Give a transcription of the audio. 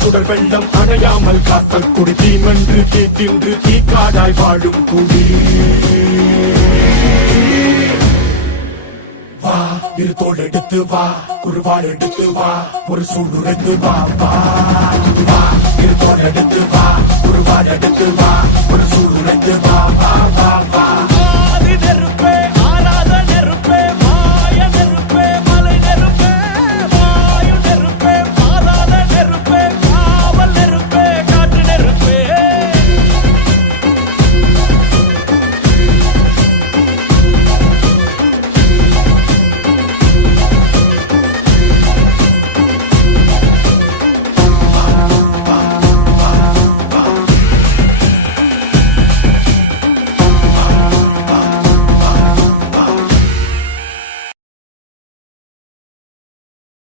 சுடர் வெள்ளம் அணையாமல் காத்தல் குடி தீமென்று தீத்தின்று தீக்காடாய் வாழும் குடி வா இரு தோள் எடுத்து வா குருவாள் எடுத்து வா ஒரு சூடுரைத்து வா வா வா இரு தோள் எடுத்து வா குருவாள் எடுத்து வா ஒரு சூடுரைத்து வா வா வா